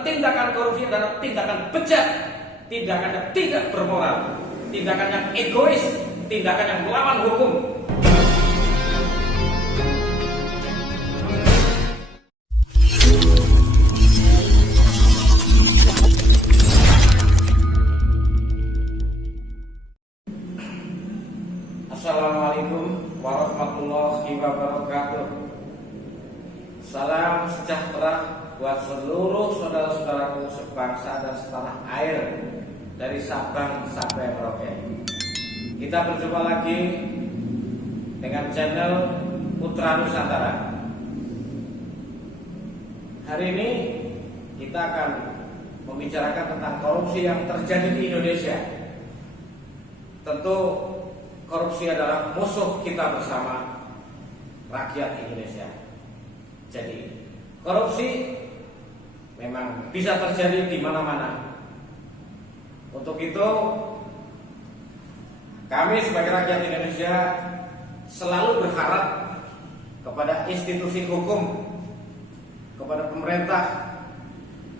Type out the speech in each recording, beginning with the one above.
karena tindakan korupsi adalah tindakan bejat, tindakan yang tidak bermoral, tindakan yang egois, tindakan yang melawan hukum. Assalamualaikum warahmatullahi wabarakatuh. Salam sejahtera buat seluruh saudara-saudaraku sebangsa dan setanah air dari Sabang sampai Merauke. Kita berjumpa lagi dengan channel Putra Nusantara. Hari ini kita akan membicarakan tentang korupsi yang terjadi di Indonesia. Tentu korupsi adalah musuh kita bersama rakyat Indonesia. Jadi korupsi memang bisa terjadi di mana-mana. Untuk itu kami sebagai rakyat Indonesia selalu berharap kepada institusi hukum, kepada pemerintah,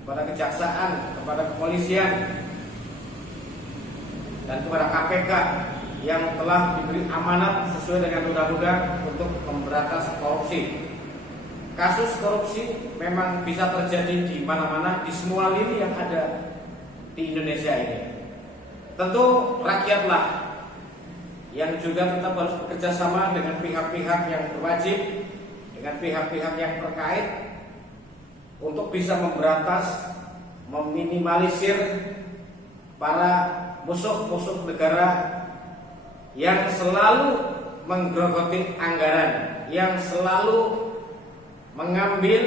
kepada kejaksaan, kepada kepolisian, dan kepada KPK yang telah diberi amanat sesuai dengan undang-undang untuk memberantas korupsi. Kasus korupsi memang bisa terjadi di mana-mana, di semua lini yang ada di Indonesia ini. Tentu rakyatlah yang juga tetap harus bekerja sama dengan pihak-pihak yang berwajib, dengan pihak-pihak yang terkait untuk bisa memberantas, meminimalisir para musuh-musuh negara yang selalu menggerogoti anggaran, yang selalu mengambil,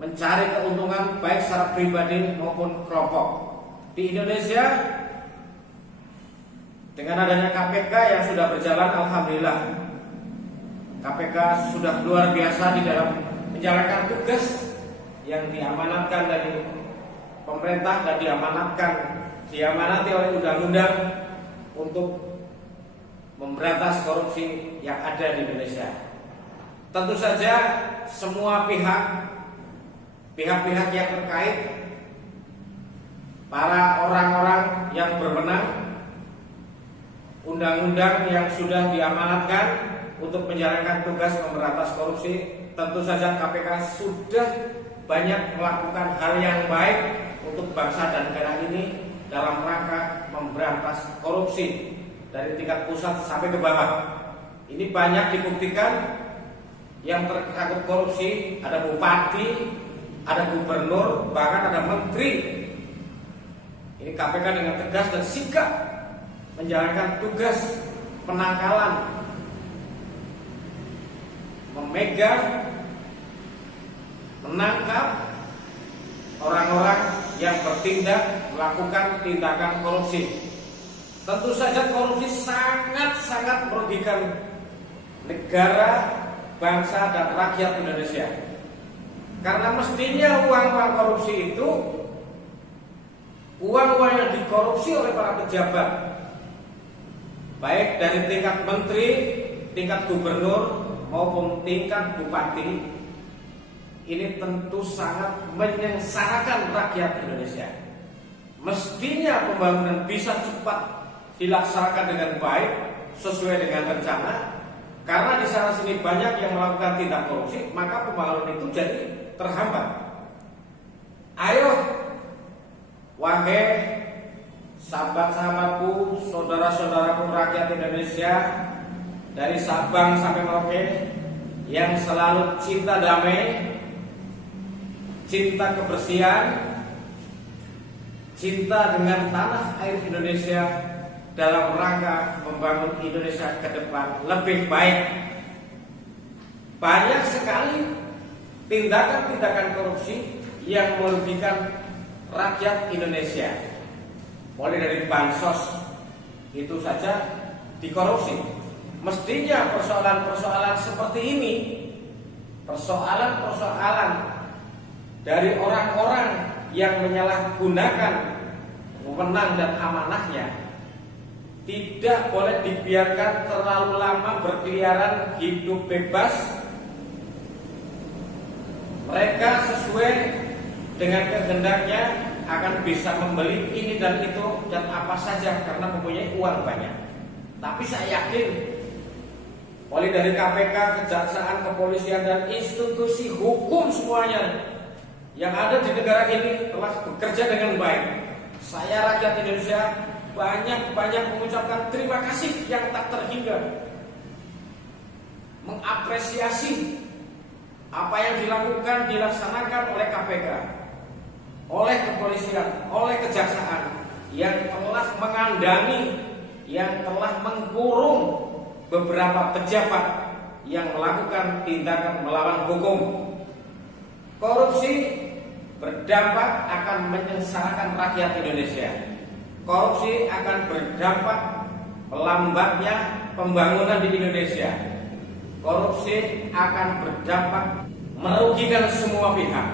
mencari keuntungan baik secara pribadi maupun kelompok. Di Indonesia dengan adanya KPK yang sudah berjalan, alhamdulillah KPK sudah luar biasa di dalam menjalankan tugas yang diamanatkan dari pemerintah dan diamanati oleh undang-undang untuk memberantas korupsi yang ada di Indonesia. Tentu saja semua pihak-pihak yang terkait, para orang-orang yang berwenang, undang-undang yang sudah diamanatkan untuk menjalankan tugas memberantas korupsi, tentu saja KPK sudah banyak melakukan hal yang baik untuk bangsa dan negara ini dalam rangka memberantas korupsi dari tingkat pusat sampai ke bawah. Ini banyak dibuktikan. Yang tersangkut korupsi ada bupati, ada gubernur, bahkan ada menteri. Ini KPK dengan tegas dan sigap menjalankan tugas penangkalan, memegang, menangkap orang-orang yang bertindak melakukan tindakan korupsi. Tentu saja korupsi sangat-sangat merugikan negara, bangsa dan rakyat Indonesia. Karena mestinya uang-uang korupsi itu uang-uang yang dikorupsi oleh para pejabat, baik dari tingkat menteri, tingkat gubernur maupun tingkat bupati, ini tentu sangat menyengsarakan rakyat Indonesia. Mestinya pembangunan bisa cepat dilaksanakan dengan baik sesuai dengan rencana. Karena di sana sini banyak yang melakukan tindak korupsi, maka pembangunan itu jadi terhambat. Ayo, wahai sahabat-sahabatku, saudara-saudaraku rakyat Indonesia dari Sabang sampai Merauke yang selalu cinta damai, cinta kebersihan, cinta dengan tanah air Indonesia, dalam rangka membangun Indonesia ke depan lebih baik. Banyak sekali tindakan-tindakan korupsi yang merugikan rakyat Indonesia. Mulai dari bansos itu saja dikorupsi. Mestinya persoalan-persoalan seperti ini, persoalan-persoalan dari orang-orang yang menyalahgunakan wewenang dan amanahnya tidak boleh dibiarkan terlalu lama berkeliaran hidup bebas. Mereka sesuai dengan kehendaknya akan bisa membeli ini dan itu dan apa saja karena mempunyai uang banyak. Tapi saya yakin mulai dari KPK, Kejaksaan, Kepolisian dan institusi hukum semuanya yang ada di negara ini telah bekerja dengan baik. Saya rakyat Indonesia banyak mengucapkan terima kasih yang tak terhingga, mengapresiasi apa yang dilaksanakan oleh KPK, oleh Kepolisian, oleh Kejaksaan yang telah mengandangi, yang telah mengkurung beberapa pejabat yang melakukan tindakan melawan hukum. Korupsi berdampak akan menyengsarakan rakyat Indonesia. Korupsi akan berdampak melambatnya pembangunan di Indonesia. Korupsi akan berdampak merugikan semua pihak.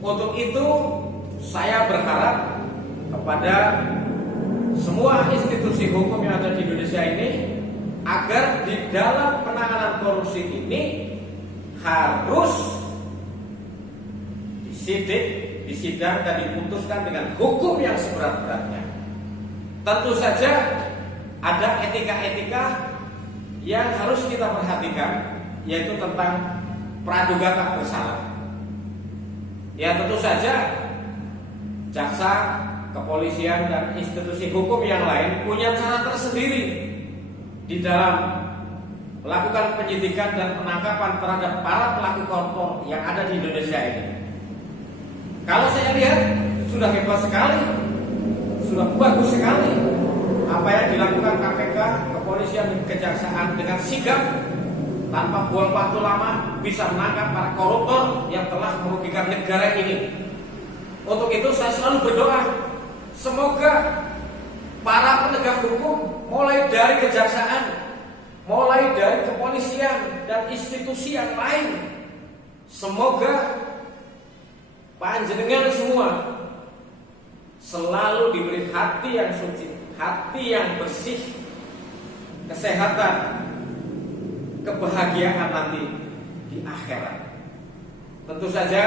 Untuk itu saya berharap kepada semua institusi hukum yang ada di Indonesia ini agar di dalam penanganan korupsi ini harus disidang dan diputuskan dengan hukum yang seberat-beratnya. Tentu saja ada etika-etika yang harus kita perhatikan, yaitu tentang praduga tak bersalah. Ya tentu saja jaksa, kepolisian dan institusi hukum yang lain punya cara tersendiri di dalam melakukan penyidikan dan penangkapan terhadap para pelaku koruptor yang ada di Indonesia ini. Kalau saya lihat sudah hebat sekali, sudah bagus sekali apa yang dilakukan KPK, Kepolisian dan Kejaksaan dengan sigap tanpa buang waktu lama bisa menangkap para koruptor yang telah merugikan negara ini. Untuk itu saya selalu berdoa semoga para penegak hukum mulai dari Kejaksaan, mulai dari Kepolisian dan institusi yang lain, semoga panjenengan semua selalu diberi hati yang suci, hati yang bersih, kesehatan, kebahagiaan nanti di akhirat. Tentu saja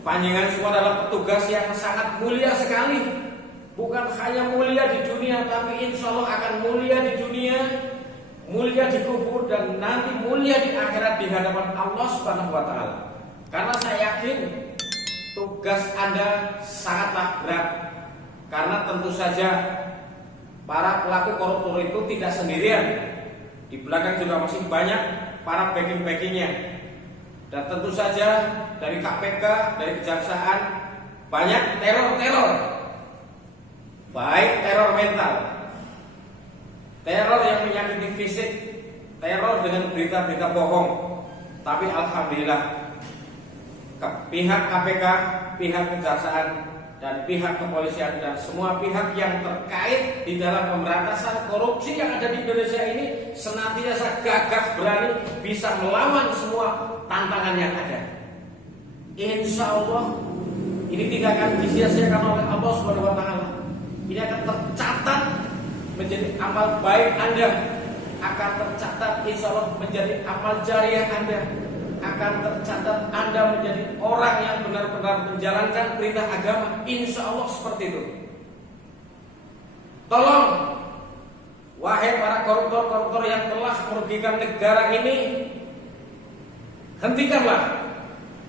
panjenengan semua adalah petugas yang sangat mulia sekali. Bukan hanya mulia di dunia, tapi insya Allah akan mulia di dunia, mulia di kubur, dan nanti mulia di akhirat di hadapan Allah Subhanahu wa Ta'ala. Karena saya yakin tugas Anda sangatlah berat. Karena tentu saja para pelaku koruptor itu tidak sendirian. Di belakang juga masih banyak para backing-backingnya. Dan tentu saja dari KPK, dari Kejaksaan banyak teror-teror. Baik teror mental, teror yang menyakiti fisik, teror dengan berita-berita bohong. Tapi alhamdulillah pihak KPK, pihak Kejaksaan dan pihak Kepolisian dan semua pihak yang terkait di dalam pemberantasan korupsi yang ada di Indonesia ini senantiasa gagah berani bisa melawan semua tantangan yang ada. Insya Allah ini tidak akan disia-siakan oleh Allah Subhanahu wa Ta'ala. Ini akan tercatat menjadi amal baik Anda, akan tercatat insya Allah menjadi amal jariah Anda, akan tercatat Anda menjadi orang yang benar-benar menjalankan perintah agama. Insya Allah seperti itu. Tolong, wahai para koruptor-koruptor yang telah merugikan negara ini, hentikanlah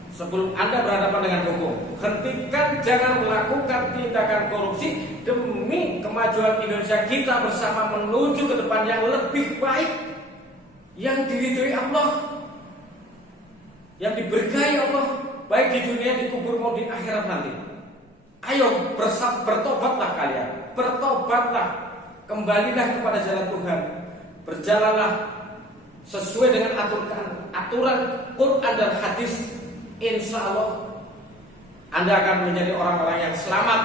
sebelum Anda berhadapan dengan hukum. Hentikan, jangan melakukan tindakan korupsi demi kemajuan Indonesia kita bersama menuju ke depan yang lebih baik, yang diridhoi Allah, yang diberkahi Allah, baik di dunia, di kubur maupun di akhirat nanti. Ayo bertobatlah kalian, bertobatlah, kembalilah kepada jalan Tuhan, berjalanlah sesuai dengan aturan Quran dan hadis. Insya Allah Anda akan menjadi orang-orang yang selamat,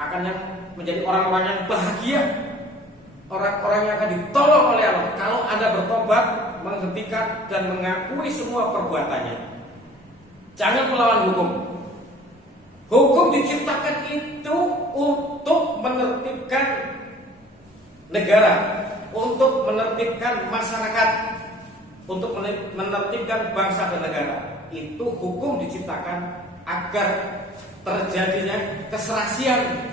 akan menjadi orang-orang yang bahagia, orang-orang yang akan ditolong oleh Allah kalau Anda bertobat, menghentikan dan mengakui semua perbuatannya. Jangan melawan hukum. Hukum diciptakan itu untuk menertibkan negara, untuk menertibkan masyarakat, untuk menertibkan bangsa dan negara. Itu hukum diciptakan agar terjadinya keserasian,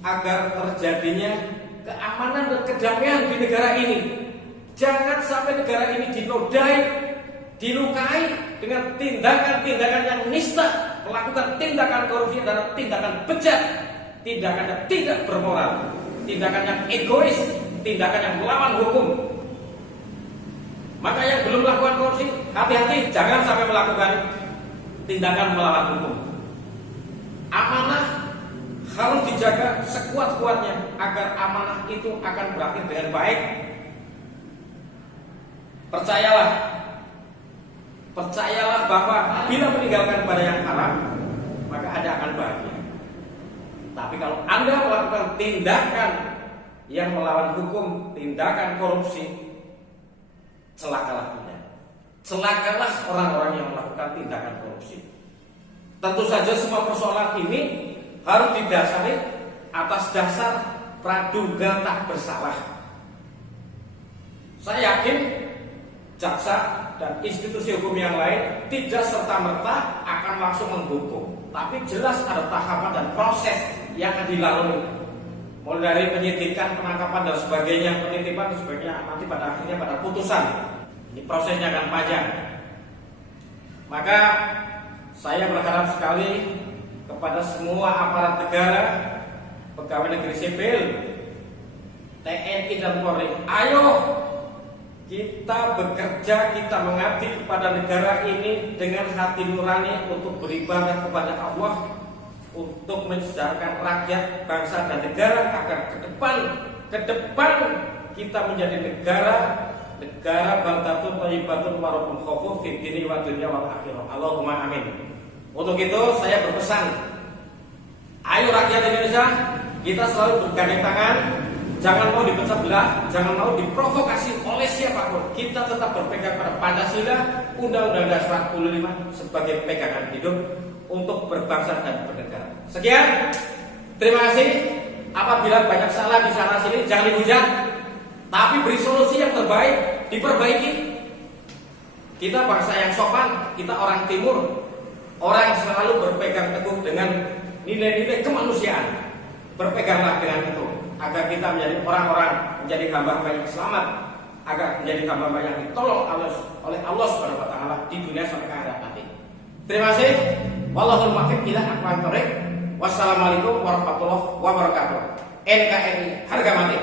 agar terjadinya keamanan dan kedamaian di negara ini. Jangan sampai negara ini dinodai, dilukai dengan tindakan-tindakan yang nista, melakukan tindakan korupsi dan tindakan bejat, tindakan yang tidak bermoral, tindakan yang egois, tindakan yang melawan hukum. Maka yang belum melakukan korupsi, hati-hati, jangan sampai melakukan tindakan melawan hukum. Amanah harus dijaga sekuat-kuatnya agar amanah itu akan berakhir dengan baik. Percayalah bahwa bila meninggalkan pada yang haram, maka Anda akan bahagia. Tapi kalau Anda melakukan tindakan yang melawan hukum, tindakan korupsi, celakalah Anda. Celakalah orang-orang yang melakukan tindakan korupsi. Tentu saja semua persoalan ini harus didasari atas dasar praduga tak bersalah. Saya yakin jaksa dan institusi hukum yang lain tidak serta-merta akan langsung menghukum, tapi jelas ada tahapan dan proses yang akan dilalui, mulai dari penyidikan, penangkapan dan sebagainya, penitipan dan sebagainya, nanti pada akhirnya pada putusan. Ini prosesnya akan panjang. Maka saya berharap sekali kepada semua aparat negara, pegawai negeri sipil, TNI dan Polri, ayo kita bekerja, kita mengabdi kepada negara ini dengan hati nurani untuk beribadah kepada Allah, untuk mensejahterakan rakyat, bangsa dan negara agar ke depan kita menjadi negara baldatun thayyibatun wa rabbun khawfun fid dini wa dunya wal akhirah. Allahumma amin. Untuk itu saya berpesan, ayo rakyat Indonesia, kita selalu bergandeng tangan. Jangan mau dipecah belah, jangan mau diprovokasi oleh siapapun. Kita tetap berpegang pada Pancasila, Undang-Undang Dasar 45 sebagai pegangan hidup untuk berbangsa dan bernegara. Sekian, terima kasih. Apabila banyak salah di sana sini, jangan dihujat, tapi beri solusi yang terbaik, diperbaiki. Kita bangsa yang sopan, kita orang timur, orang yang selalu berpegang teguh dengan nilai-nilai kemanusiaan. Berpeganglah dengan itu, agar kita menjadi orang-orang, menjadi hamba-hamba yang selamat, agar menjadi hamba-hamba yang ditolong oleh Allah Subhanahu wa taala di dunia sampai ke akhirat nanti. Terima kasih. Wallahul muwaffiq ila aqwamit thoriq. Wassalamualaikum warahmatullahi wabarakatuh. NKRI harga mati.